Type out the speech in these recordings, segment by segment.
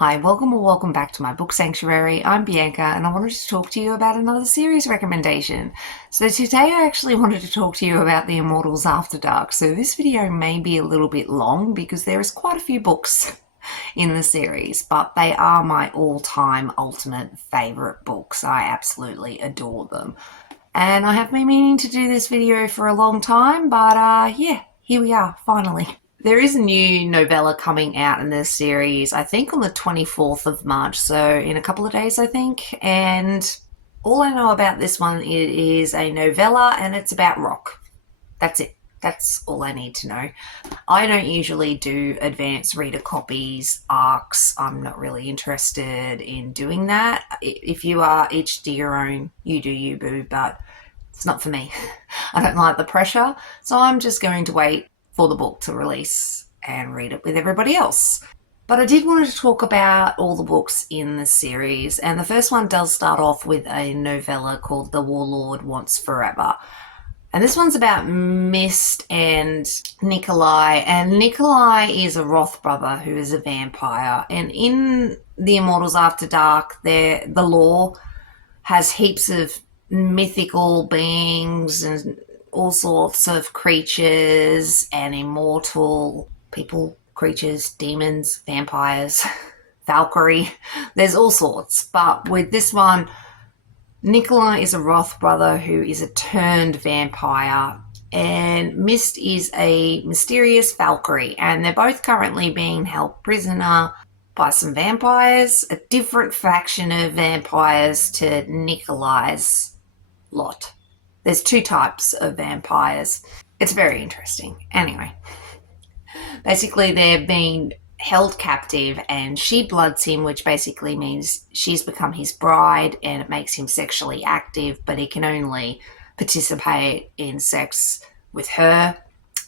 Hi, welcome or welcome back to my book sanctuary. I'm Bianca and I wanted to talk to you about another series recommendation. So today I actually wanted to talk to you about the Immortals After Dark. So this video may be a little bit long because there is quite a few books in the series, but they are my all-time ultimate favourite books. I absolutely adore them. And I have been meaning to do this video for a long time, but yeah, here we are, finally. There is a new novella coming out in this series, I think on the 24th of March, so in a couple of days, I think. And all I know about this one, it is a novella and it's about rock. That's it. That's all I need to know. I don't usually do advanced reader copies, arcs. I'm not really interested in doing that. If you are, each to your own, you do you, boo, but it's not for me. I don't like the pressure, so I'm just going to wait for the book to release and read it with everybody else. But I did want to talk about all the books in the series, and the first one does start off with a novella called The Warlord Wants Forever. And this one's about Mist and Nikolai, and Nikolai is a Roth brother who is a vampire. And in the Immortals After Dark, the law has heaps of mythical beings and all sorts of creatures and immortal people, creatures, demons, vampires, Valkyrie. There's all sorts. But with this one, Nikolai is a Roth brother who is a turned vampire, and Mist is a mysterious Valkyrie, and they're both currently being held prisoner by some vampires, a different faction of vampires to Nikolai's lot. There's two types of vampires. It's very interesting. Anyway, basically they're being held captive and she bloods him, which basically means she's become his bride and it makes him sexually active, but he can only participate in sex with her.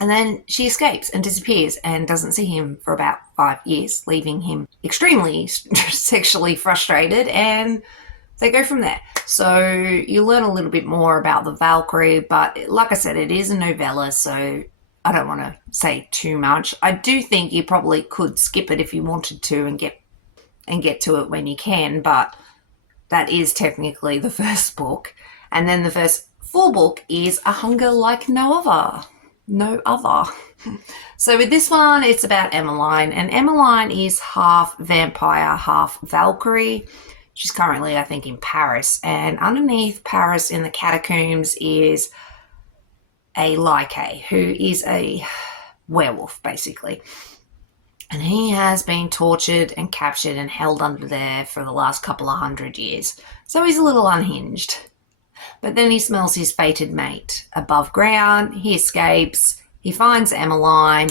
And then she escapes and disappears and doesn't see him for about 5 years, leaving him extremely sexually frustrated, and they go from there. So you learn a little bit more about the Valkyrie, but like I said, it is a novella, so I don't want to say too much. I do think you probably could skip it if you wanted to and get to it when you can, but that is technically the first book. And then the first full book is A Hunger Like No Other. No other. So with this one, it's about Emmeline, and Emmeline is half vampire, half Valkyrie. She's currently, I think, in Paris, and underneath Paris in the catacombs is a Lycae, who is a werewolf, basically. And he has been tortured and captured and held under there for the last couple of 100 years. So he's a little unhinged. But then he smells his fated mate above ground. He escapes. He finds Emmeline.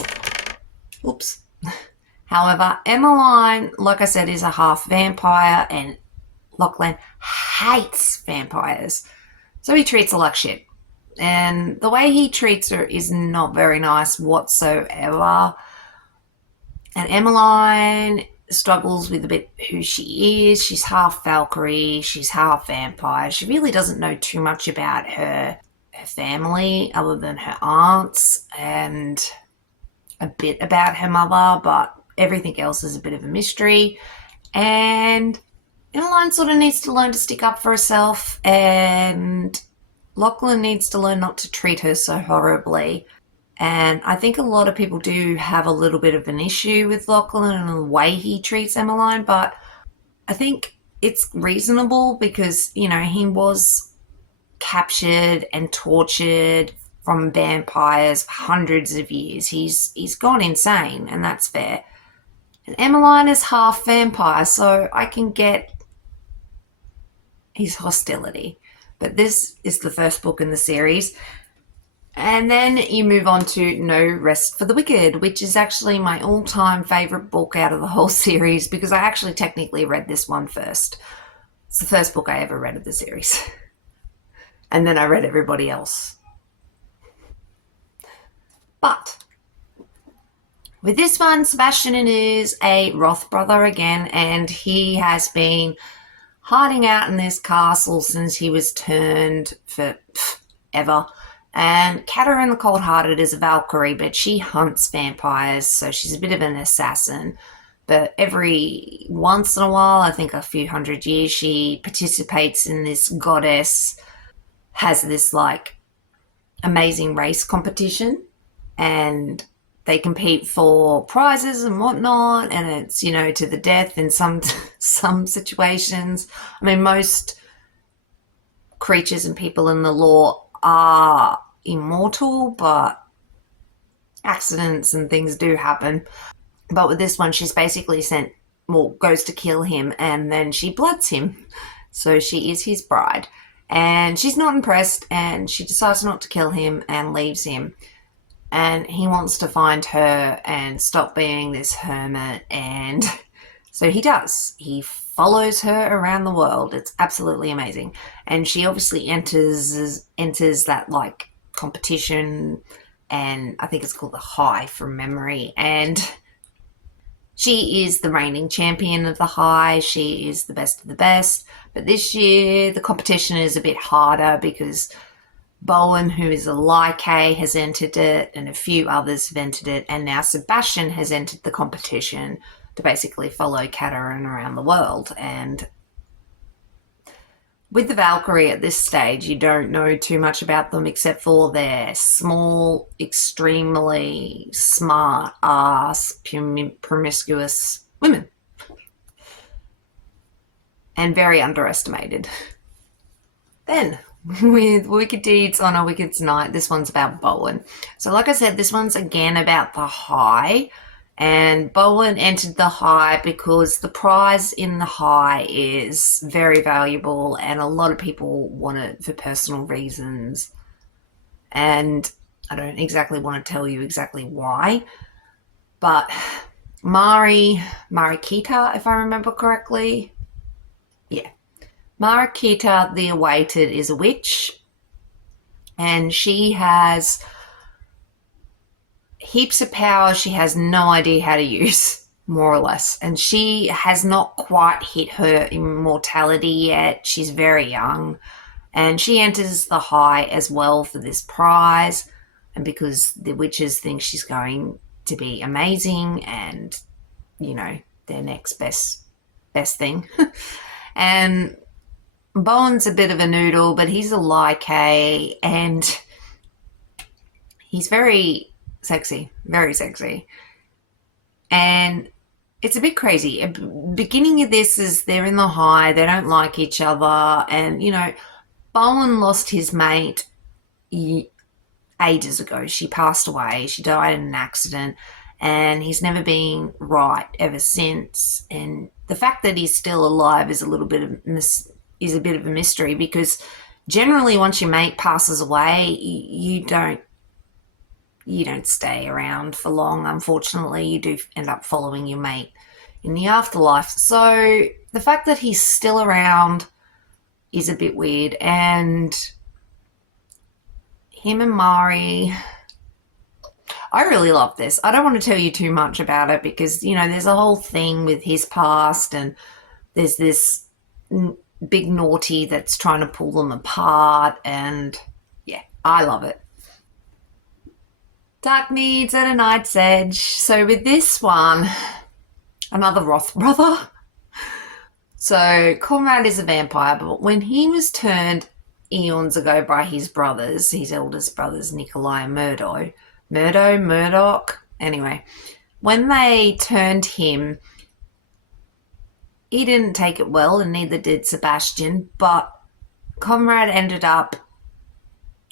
Oops. However, Emmeline, like I said, is a half vampire, and Lachlan hates vampires. So he treats her like shit. And the way he treats her is not very nice whatsoever. And Emmeline struggles with a bit who she is. She's half Valkyrie, she's half vampire. She really doesn't know too much about her family other than her aunts and a bit about her mother, but everything else is a bit of a mystery. And Emmeline sort of needs to learn to stick up for herself, and Lachlan needs to learn not to treat her so horribly. And I think a lot of people do have a little bit of an issue with Lachlan and the way he treats Emmeline, but I think it's reasonable because, you know, he was captured and tortured from vampires for hundreds of years. He's gone insane, and that's fair. And Emmeline is half vampire, so I can get his hostility. But this is the first book in the series. And then you move on to No Rest for the Wicked, which is actually my all-time favourite book out of the whole series because I actually technically read this one first. It's the first book I ever read of the series. And then I read everybody else. But with this one, Sebastian is a Roth brother again, and he has been hiding out in this castle since he was turned for ever. And Catherine the Cold-Hearted is a Valkyrie, but she hunts vampires, so she's a bit of an assassin. But every once in a while, I think a few hundred years, she participates in this goddess, has this like amazing race competition, and they compete for prizes and whatnot, and it's, you know, to the death in some some situations. I mean, most creatures and people in the lore are immortal, but accidents and things do happen. But with this one, she's basically sent, well, goes to kill him, and then she bloods him. So she is his bride. And she's not impressed, and she decides not to kill him and leaves him. And he wants to find her and stop being this hermit. And so he does. He follows her around the world. It's absolutely amazing. And she obviously enters that like competition, and I think it's called the High from memory. And she is the reigning champion of the High. She is the best of the best. But this year, the competition is a bit harder because Bowen, who is a Lycae, has entered it, and a few others have entered it. And now Sebastian has entered the competition to basically follow Katarina around the world. And with the Valkyrie at this stage, you don't know too much about them except for they're small, extremely smart ass, promiscuous women. And very underestimated. Then, with Wicked Deeds on a Wicked Night, this one's about Bowen. So like I said, this one's again about the High. And Bowen entered the High because the prize in the High is very valuable, and a lot of people want it for personal reasons. And I don't exactly want to tell you exactly why, but Marikita, if I remember correctly. Yeah. Marikita the Awaited is a witch, and she has heaps of power she has no idea how to use, more or less. And she has not quite hit her immortality yet. She's very young. And she enters the High as well for this prize. And because the witches think she's going to be amazing and, you know, their next best thing. And Bowen's a bit of a noodle, but he's a Lycae, and he's very sexy, very sexy. And it's a bit crazy. Beginning of this is they're in the High, they don't like each other, and, you know, Bowen lost his mate ages ago. She passed away. She died in an accident, and he's never been right ever since. And the fact that he's still alive is a little bit of a mystery, because generally once your mate passes away, you don't stay around for long. Unfortunately, you do end up following your mate in the afterlife. So the fact that he's still around is a bit weird. And him and Mari, I really love this. I don't want to tell you too much about it because, you know, there's a whole thing with his past, and there's this big naughty that's trying to pull them apart, and yeah, I love it. Dark Needs at a Night's Edge. So with this one, another Roth brother. So Conrad is a vampire, but when he was turned eons ago by his brothers, his eldest brothers, Nikolai and Murdoch. Anyway, when they turned him, he didn't take it well, and neither did Sebastian, but Conrad ended up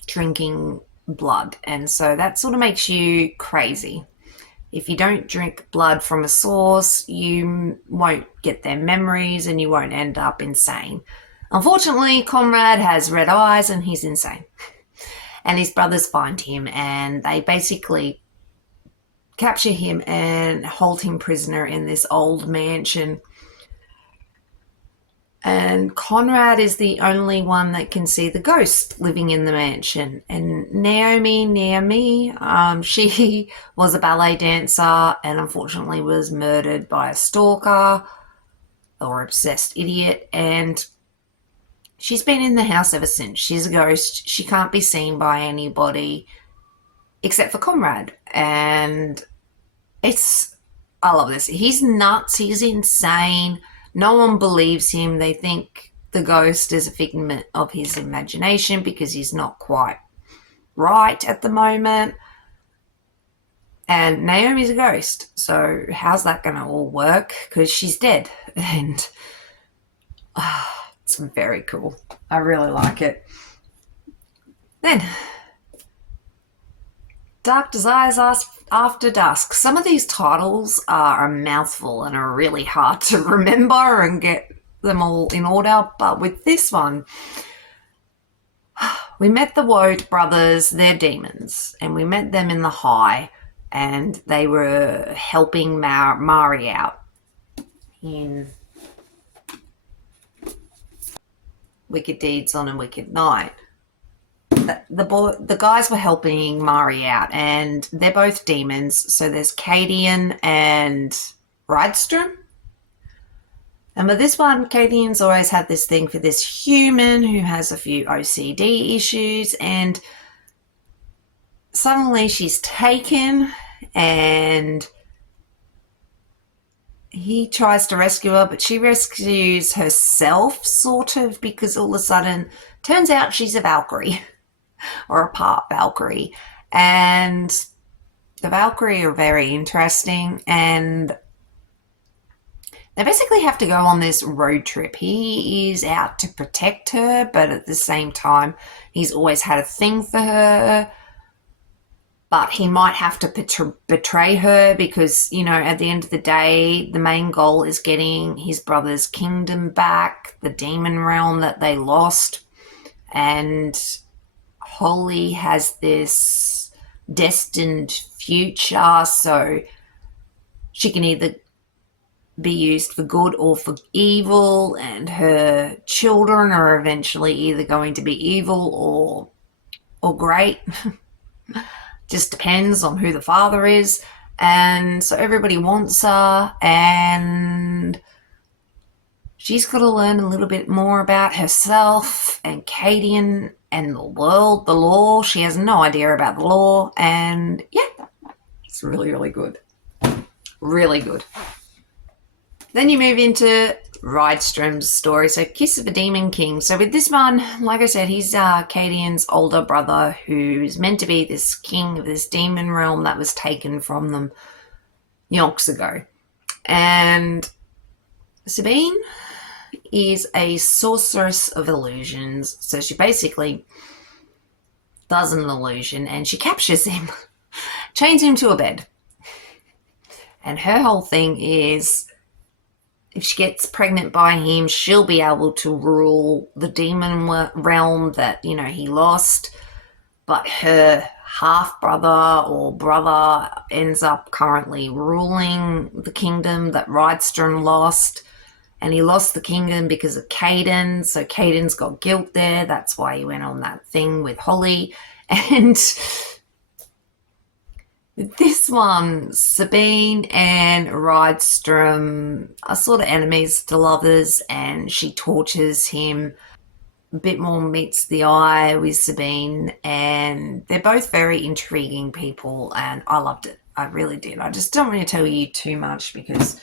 drinking blood, and so that sort of makes you crazy. If you don't drink blood from a source, you won't get their memories and you won't end up insane. Unfortunately, Conrad has red eyes and he's insane. And his brothers find him, and they basically capture him and hold him prisoner in this old mansion. And Conrad is the only one that can see the ghost living in the mansion. And Naomi, she was a ballet dancer and unfortunately was murdered by a stalker or obsessed idiot. And she's been in the house ever since. She's a ghost. She can't be seen by anybody except for Conrad. And I love this. He's nuts. He's insane. No one believes him. They think the ghost is a figment of his imagination because he's not quite right at the moment. And Naomi's a ghost. So how's that going to all work? Because she's dead. And it's very cool. I really like it. Then, Dark Desires After Dusk. Some of these titles are a mouthful and are really hard to remember and get them all in order. But with this one, we met the Woad brothers. They're demons. And we met them in the High. And they were helping Mari out in Wicked Deeds on a Wicked Night. The guys were helping Mari out, and they're both demons. So there's Cadian and Rydstrom. And with this one, Cadian's always had this thing for this human who has a few OCD issues, and suddenly she's taken, and he tries to rescue her, but she rescues herself, sort of, because all of a sudden, turns out she's a Valkyrie, or a part Valkyrie. And the Valkyrie are very interesting, and they basically have to go on this road trip. He is out to protect her, but at the same time, he's always had a thing for her. But he might have to betray her because, you know, at the end of the day, the main goal is getting his brother's kingdom back, the demon realm that they lost. And Holly has this destined future, so she can either be used for good or for evil, and her children are eventually either going to be evil or great. Just depends on who the father is. And so everybody wants her, and she's got to learn a little bit more about herself and Cadian and the world, the law. She has no idea about the law, and yeah, it's really, really good. Really good. Then you move into Rydstrom's story, so Kiss of a Demon King. So with this one, like I said, he's Cadian's older brother who's meant to be this king of this demon realm that was taken from them yonks ago. And Sabine is a sorceress of illusions, so she basically does an illusion and she captures him, chains him to a bed. And her whole thing is, if she gets pregnant by him, she'll be able to rule the demon realm that, you know, he lost. But her half-brother or brother ends up currently ruling the kingdom that Rydstrom lost. And he lost the kingdom because of Caden. So Caden's got guilt there. That's why he went on that thing with Holly. And this one, Sabine and Rydstrom are sort of enemies to lovers, and she tortures him. A bit more meets the eye with Sabine, and they're both very intriguing people, and I loved it. I really did. I just don't want to tell you too much because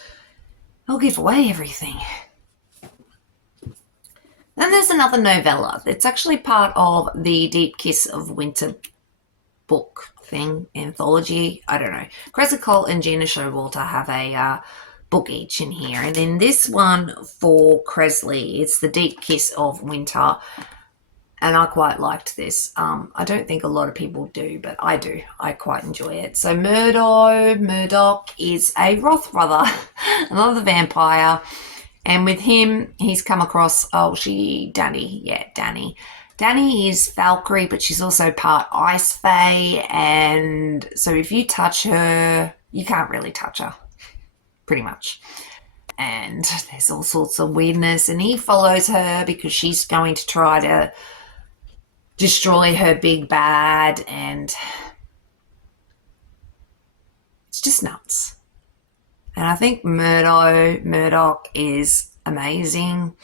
I'll give away everything. Then there's another novella. It's actually part of the Deep Kiss of Winter book thing, anthology, I don't know. Cressy Colt and Gina Showalter have a book each in here, and in this one for Cresley, it's the Deep Kiss of Winter, and I quite liked this. I don't think a lot of people do, but I do. I quite enjoy it. So Murdoch is a Roth brother, another vampire, and with him, he's come across, Danny. Danny is Valkyrie, but she's also part Ice Fae, and so if you touch her, you can't really touch her, pretty much. And there's all sorts of weirdness, and he follows her because she's going to try to destroy her big bad, and it's just nuts. And I think Murdoch is amazing.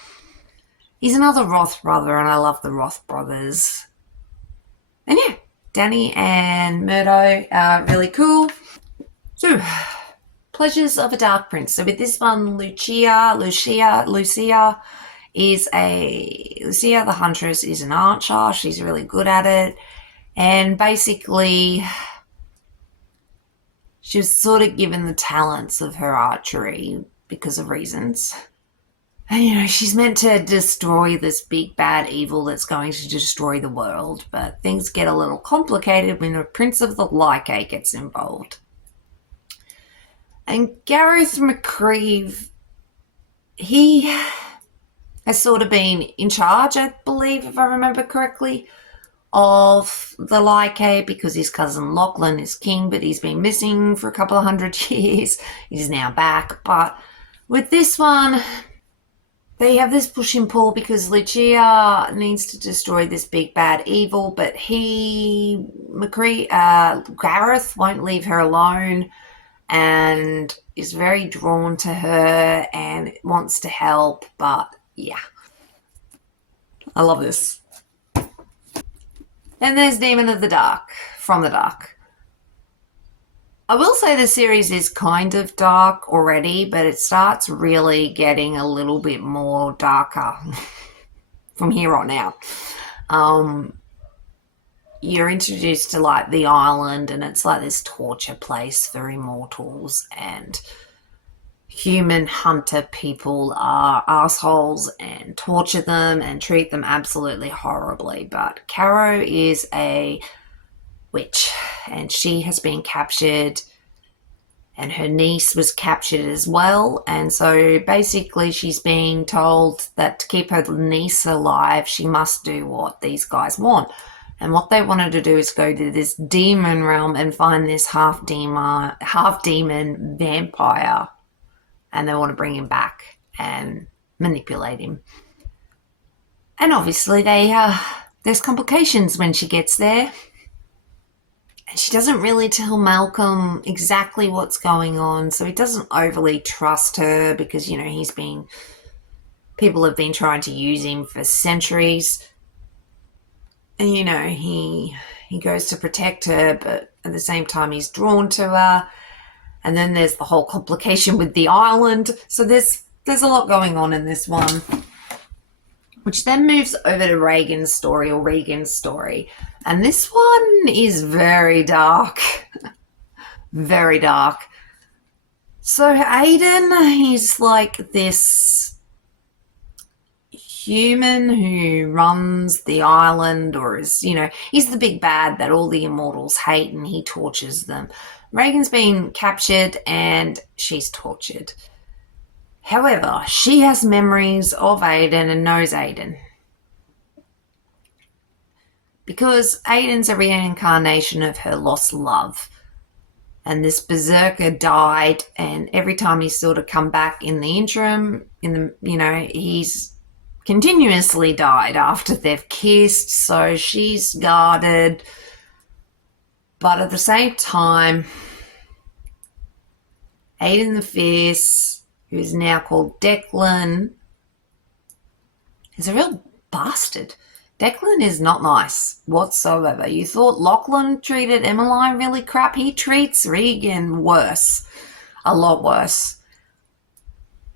He's another Roth brother, and I love the Roth brothers. And yeah, Danny and Murdo are really cool. So, Pleasures of a Dark Prince. So with this one, Lucia the Huntress is an archer. She's really good at it. And basically, she was sort of given the talents of her archery because of reasons. And, she's meant to destroy this big bad evil that's going to destroy the world. But things get a little complicated when the Prince of the Lycae gets involved. And Gareth McCreeve, he has sort of been in charge, I believe, if I remember correctly, of the Lycae because his cousin Lachlan is king, but he's been missing for a couple of 100 years. He's now back. But with this one, they have this push and pull because Lucia needs to destroy this big bad evil, but Gareth won't leave her alone and is very drawn to her and wants to help, but yeah. I love this. Then there's Demon of the Dark, From the Dark. I will say the series is kind of dark already, but it starts really getting a little bit more darker from here on out. You're introduced to like the island, and it's like this torture place for immortals, and human hunter people are assholes and torture them and treat them absolutely horribly. But Caro is a witch, and she has been captured, and her niece was captured as well. And so basically she's being told that to keep her niece alive, she must do what these guys want. And what they wanted to do is go to this demon realm and find this half demon vampire, and they want to bring him back and manipulate him. And obviously there's complications when she gets there. And she doesn't really tell Malcolm exactly what's going on, so he doesn't overly trust her because, people have been trying to use him for centuries. And, he goes to protect her, but at the same time he's drawn to her. And then there's the whole complication with the island. So there's a lot going on in this one, which then moves over to Regan's story. And this one is very dark. Very dark. So Aiden, he's like this human who runs the island, or is, he's the big bad that all the immortals hate, and he tortures them. Regan's been captured and she's tortured. However, she has memories of Aiden and knows Aiden, because Aiden's a reincarnation of her lost love. And this berserker died, and every time he's sort of come back in the interim, he's continuously died after they've kissed, so she's guarded. But at the same time, Aiden the Fierce, who's now called Declan, is a real bastard. Declan is not nice whatsoever. You thought Lachlan treated Emmeline really crap. He treats Regan worse. A lot worse.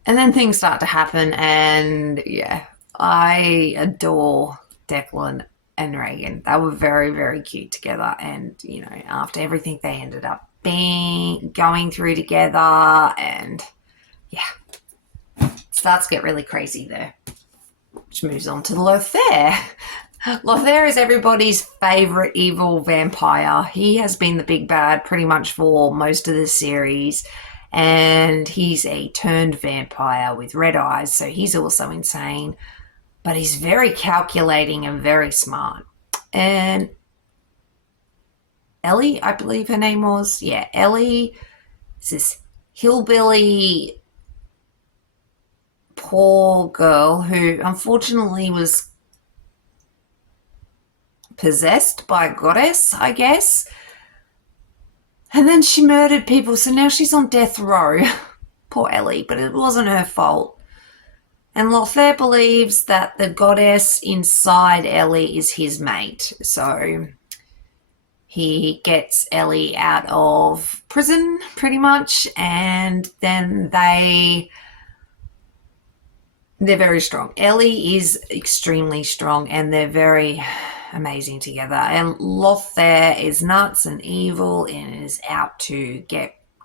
And then things start to happen, and yeah, I adore Declan and Regan. They were very, very cute together, and, after everything they ended up going through together, and yeah, it starts to get really crazy there. Which moves on to Lothair. Lothair is everybody's favourite evil vampire. He has been the big bad pretty much for most of the series, and he's a turned vampire with red eyes, so he's also insane, but he's very calculating and very smart. And Ellie, I believe her name was, Ellie is this hillbilly poor girl who unfortunately was possessed by a goddess, I guess. And then she murdered people, so now she's on death row. Poor Ellie, but it wasn't her fault. And Lothair believes that the goddess inside Ellie is his mate. So He gets Ellie out of prison, pretty much, and then they're very strong. Ellie is extremely strong, and they're very amazing together. And Lothair is nuts and evil and is out to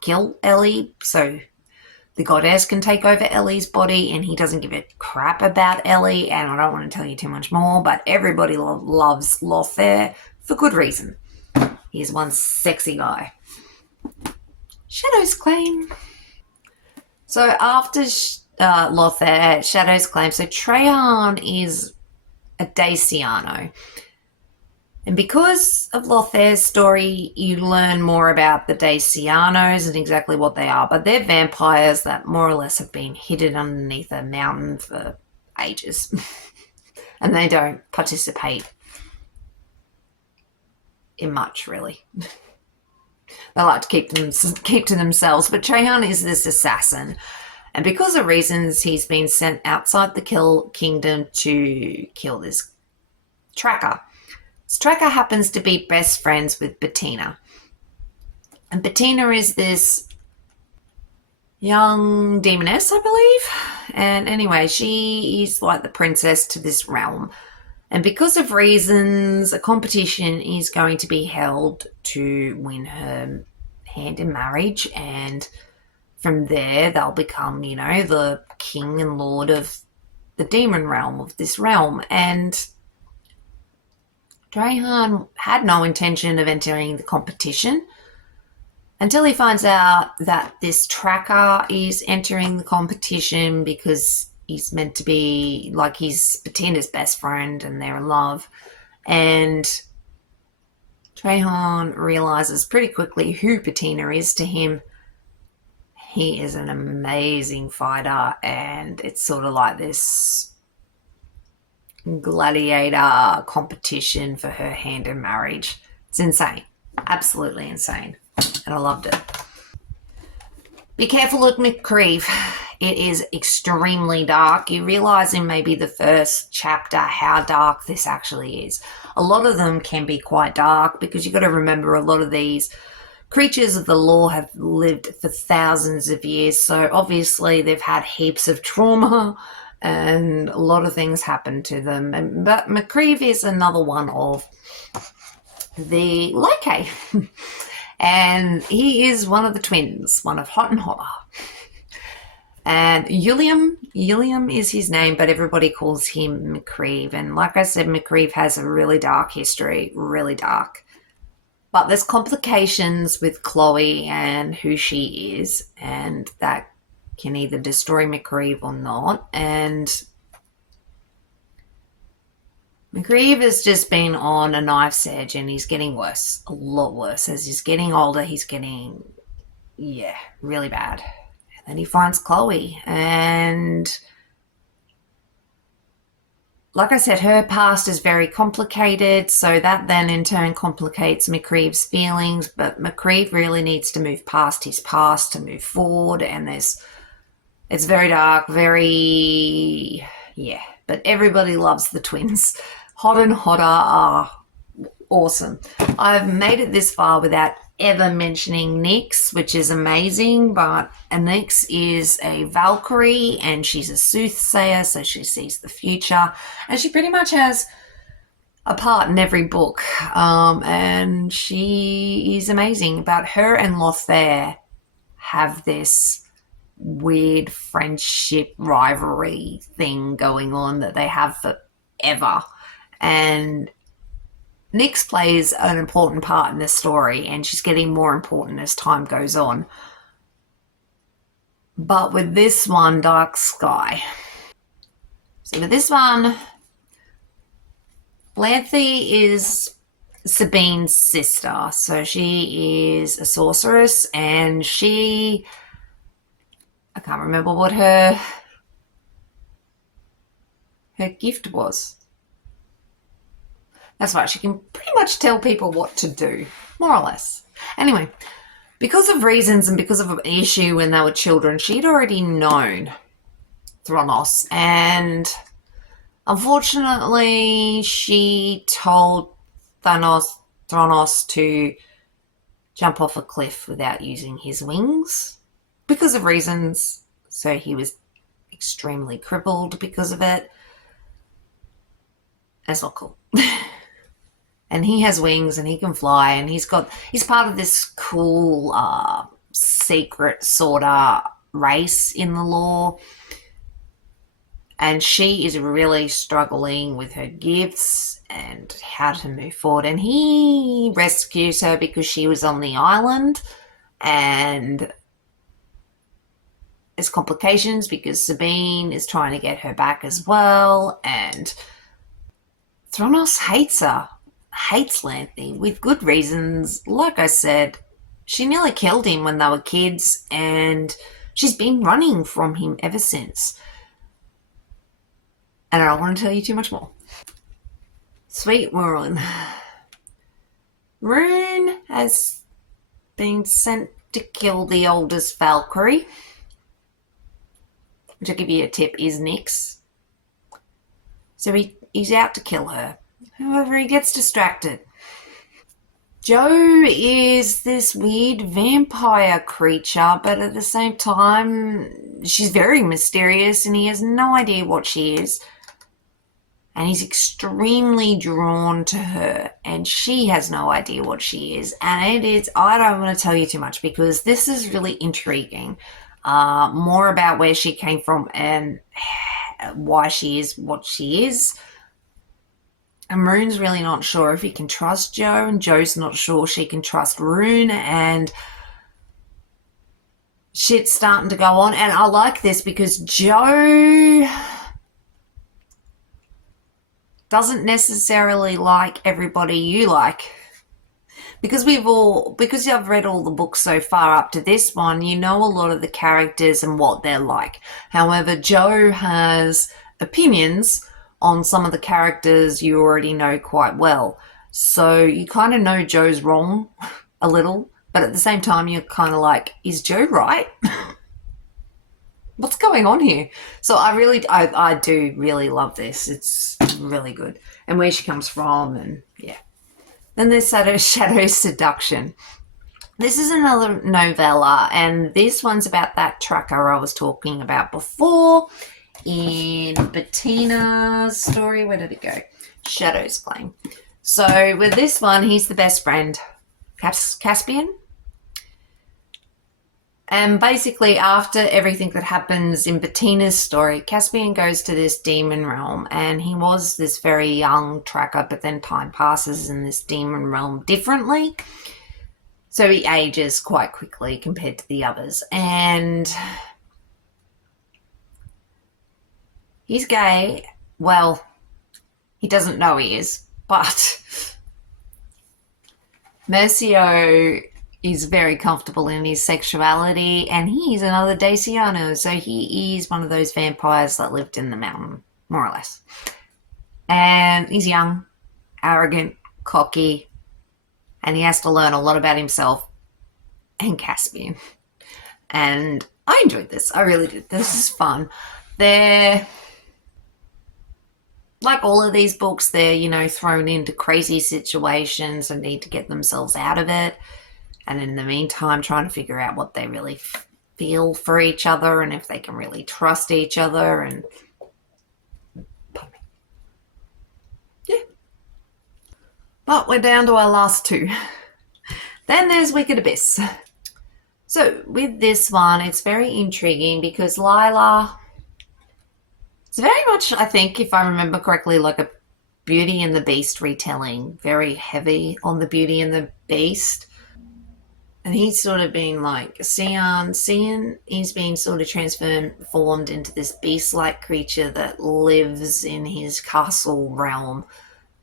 kill Ellie, so the goddess can take over Ellie's body, and he doesn't give a crap about Ellie. And I don't want to tell you too much more, but everybody loves Lothair for good reason. He's one sexy guy. Shadow's claim. So after Lothair, Shadow's claim. So Trajan is a Daciano. And because of Lothair's story, you learn more about the Dacianos and exactly what they are. But they're vampires that more or less have been hidden underneath a mountain for ages. And they don't participate in much, really. They like to keep to themselves. But Trajan is this assassin. And because of reasons, he's been sent outside the kingdom to kill this tracker. This tracker happens to be best friends with Bettina. And Bettina is this young demoness, I believe. And anyway, she is like the princess to this realm. And because of reasons, a competition is going to be held to win her hand in marriage. And from there, they'll become, the king and lord of the demon realm, of this realm. And Trajan had no intention of entering the competition until he finds out that this tracker is entering the competition because he's meant to be, like, he's Bettina's best friend and they're in love. And Trajan realizes pretty quickly who Bettina is to him. He is an amazing fighter, and it's sort of like this gladiator competition for her hand in marriage. It's insane. Absolutely insane. And I loved it. Be careful of McCreeve. It is extremely dark. You realise in maybe the first chapter how dark this actually is. A lot of them can be quite dark because you've got to remember a lot of these creatures of the law have lived for thousands of years. So obviously they've had heaps of trauma and a lot of things happen to them. But McCreeve is another one of the Loki. And he is one of the twins, one of Hot and Hotter. And Yuliam is his name, but everybody calls him McCreeve. And like I said, McCreeve has a really dark history, really dark. But there's complications with Chloe and who she is, and that can either destroy McCreeve or not. And McCreeve has just been on a knife's edge, and he's getting worse, a lot worse. As he's getting older, he's getting, really bad. And then he finds Chloe, and like I said, her past is very complicated, so that then in turn complicates McCreeve's feelings, but McCreeve really needs to move past his past to move forward, and it's very dark, but everybody loves the twins. Hot and Hotter are awesome. I've made it this far without ever mentioning Nyx, which is amazing, but Nyx is a Valkyrie and she's a soothsayer, so she sees the future, and she pretty much has a part in every book, and she is amazing. But her and Lothair have this weird friendship rivalry thing going on that they have forever, and Nyx plays an important part in this story, and she's getting more important as time goes on. But with this one, Dark Sky. So with this one, Lanthe is Sabine's sister. So she is a sorceress, and I can't remember what her gift was. That's right, she can pretty much tell people what to do, more or less. Anyway, because of reasons and because of an issue when they were children, she'd already known Thronos, and unfortunately she told Thanos Thronos to jump off a cliff without using his wings because of reasons. So he was extremely crippled because of it. That's not cool. And he has wings and he can fly, and he's part of this cool secret sort of race in the lore. And she is really struggling with her gifts and how to move forward. And he rescues her because she was on the island, and there's complications because Sabine is trying to get her back as well. And Thronos hates her, hates Lanthe with good reasons. Like I said, she nearly killed him when they were kids, and she's been running from him ever since. And I don't want to tell you too much more. Sweet Warren. Rune has been sent to kill the oldest Valkyrie, which I'll give you a tip is Nyx. So he's out to kill her. However, he gets distracted. Jo is this weird vampire creature, but at the same time, she's very mysterious and he has no idea what she is. And he's extremely drawn to her, and she has no idea what she is. And I don't want to tell you too much because this is really intriguing. More about where she came from and why she is what she is. And Rune's really not sure if he can trust Jo, and Jo's not sure she can trust Rune, and shit's starting to go on. And I like this because Jo doesn't necessarily like everybody you like. Because I've read all the books so far up to this one, you know a lot of the characters and what they're like. However, Jo has opinions on some of the characters you already know quite well. So you kind of know Jo's wrong a little, but at the same time you're kind of like, is Jo right? What's going on here? So I do really love this. It's really good. And where she comes from, and yeah. Then there's Shadow Seduction. This is another novella, and this one's about that tracker I was talking about before in Bettina's story. Where did it go? Shadow's Claim. So with this one, he's the best friend, Caspian. And basically, after everything that happens in Bettina's story, Caspian goes to this demon realm, and he was this very young tracker, but then time passes in this demon realm differently. So he ages quite quickly compared to the others. And he's gay. Well, he doesn't know he is, but Mercio is very comfortable in his sexuality, and he's another Daciano, so he is one of those vampires that lived in the mountain, more or less. And he's young, arrogant, cocky, and he has to learn a lot about himself and Caspian. And I enjoyed this. I really did. This is fun. They're, like all of these books, they're, thrown into crazy situations and need to get themselves out of it. And in the meantime, trying to figure out what they really feel for each other and if they can really trust each other. And yeah. But we're down to our last two. Then there's Wicked Abyss. So with this one, it's very intriguing because Lila, it's very much, I think, if I remember correctly, like a Beauty and the Beast retelling. Very heavy on the Beauty and the Beast. And he's sort of been like Cian, he's been sort of transformed into this beast-like creature that lives in his castle realm.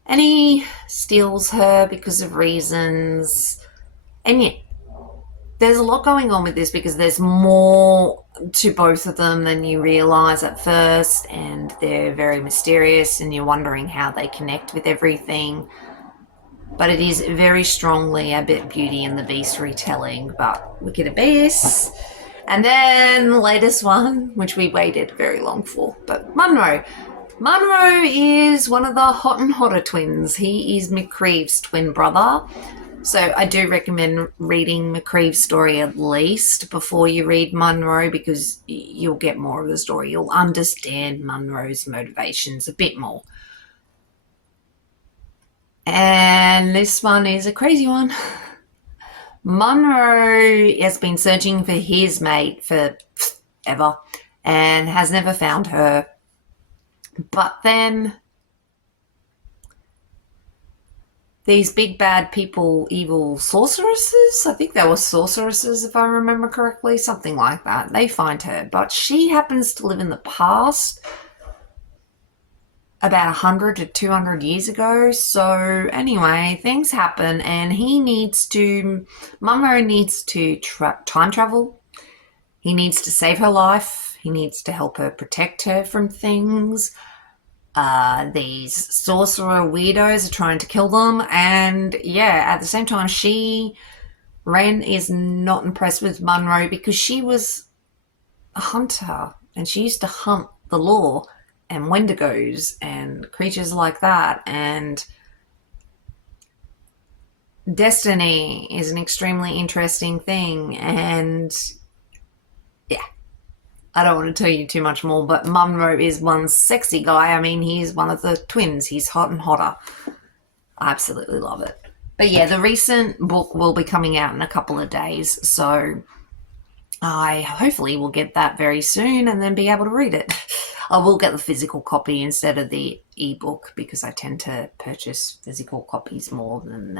And he steals her because of reasons. And yeah, there's a lot going on with this because there's more to both of them than you realise at first. And they're very mysterious and you're wondering how they connect with everything. But it is very strongly a bit Beauty and the Beast retelling, but Wicked Abyss. And then the latest one, which we waited very long for, but Munro. Munro is one of the Hot and Hotter twins. He is McCreeve's twin brother. So I do recommend reading McCreeve's story at least before you read Munro, because you'll get more of the story. You'll understand Munro's motivations a bit more. And this one is a crazy one. Munro has been searching for his mate for ever and has never found her. But then these big bad people, evil sorceresses, I think they were sorceresses if I remember correctly, something like that, they find her. But she happens to live in the past, about 100 to 200 years ago. So anyway, things happen and Munro needs to time travel. He needs to save her life. He needs to help her protect her from things. These sorcerer weirdos are trying to kill them. And yeah, at the same time, Ren is not impressed with Munro because she was a hunter and she used to hunt the law and wendigos and creatures like that. And destiny is an extremely interesting thing. And yeah, I don't want to tell you too much more, but Munro is one sexy guy. I mean, he's one of the twins. He's hot and hotter. I absolutely love it. But yeah, the recent book will be coming out in a couple of days, so I hopefully will get that very soon and then be able to read it. I will get the physical copy instead of the ebook because I tend to purchase physical copies more than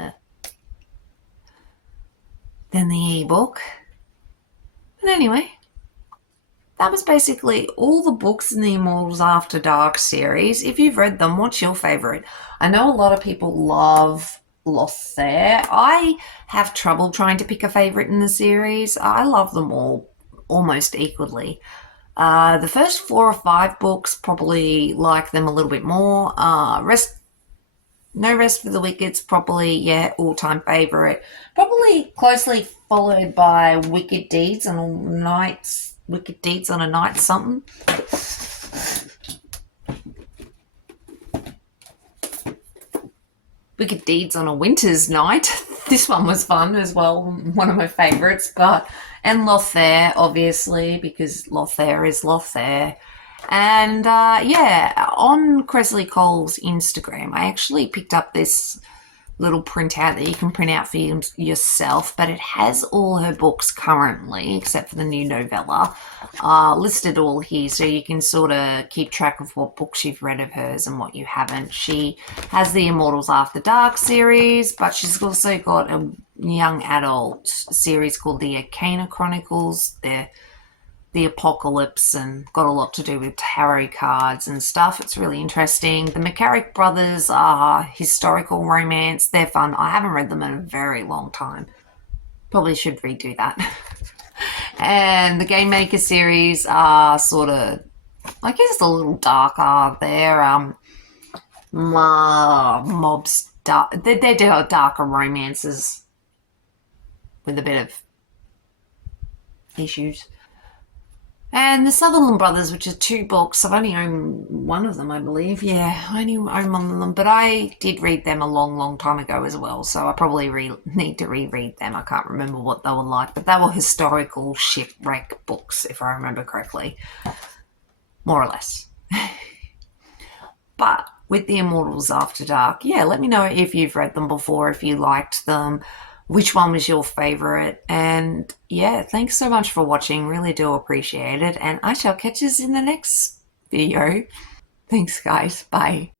the ebook. But anyway, that was basically all the books in the Immortals After Dark series. If you've read them, what's your favourite? I know a lot of people love Lothair. I have trouble trying to pick a favourite in the series. I love them all almost equally. The first 4 or 5 books, probably like them a little bit more. No Rest for the Wicked's probably, yeah, all-time favourite. Probably closely followed by Wicked Deeds on a Night something. Wicked Deeds on a Winter's Night. This one was fun as well, one of my favourites. And Lothair, obviously, because Lothair is Lothair. And yeah, on Cresley Cole's Instagram, I actually picked up this little printout that you can print out for yourself, but it has all her books currently, except for the new novella, listed all here, so you can sort of keep track of what books you've read of hers and what you haven't. She has the Immortals After Dark series, but she's also got a young adult series called the Arcana Chronicles. They're the apocalypse and got a lot to do with tarot cards and stuff. It's really interesting. The McCarrick brothers are historical romance. They're fun. I haven't read them in a very long time. Probably should redo that. And the Game Maker series are sort of, I guess, a little darker. They're mobs. They're darker romances with a bit of issues. And the Sutherland Brothers, which are 2 books. I've only owned one of them, I believe. Yeah, I only own one of them. But I did read them a long, long time ago as well. So I probably need to reread them. I can't remember what they were like. But they were historical shipwreck books, if I remember correctly. More or less. But with the Immortals After Dark, yeah, let me know if you've read them before, if you liked them, which one was your favourite. And yeah, thanks so much for watching. Really do appreciate it. And I shall catch us in the next video. Thanks, guys. Bye.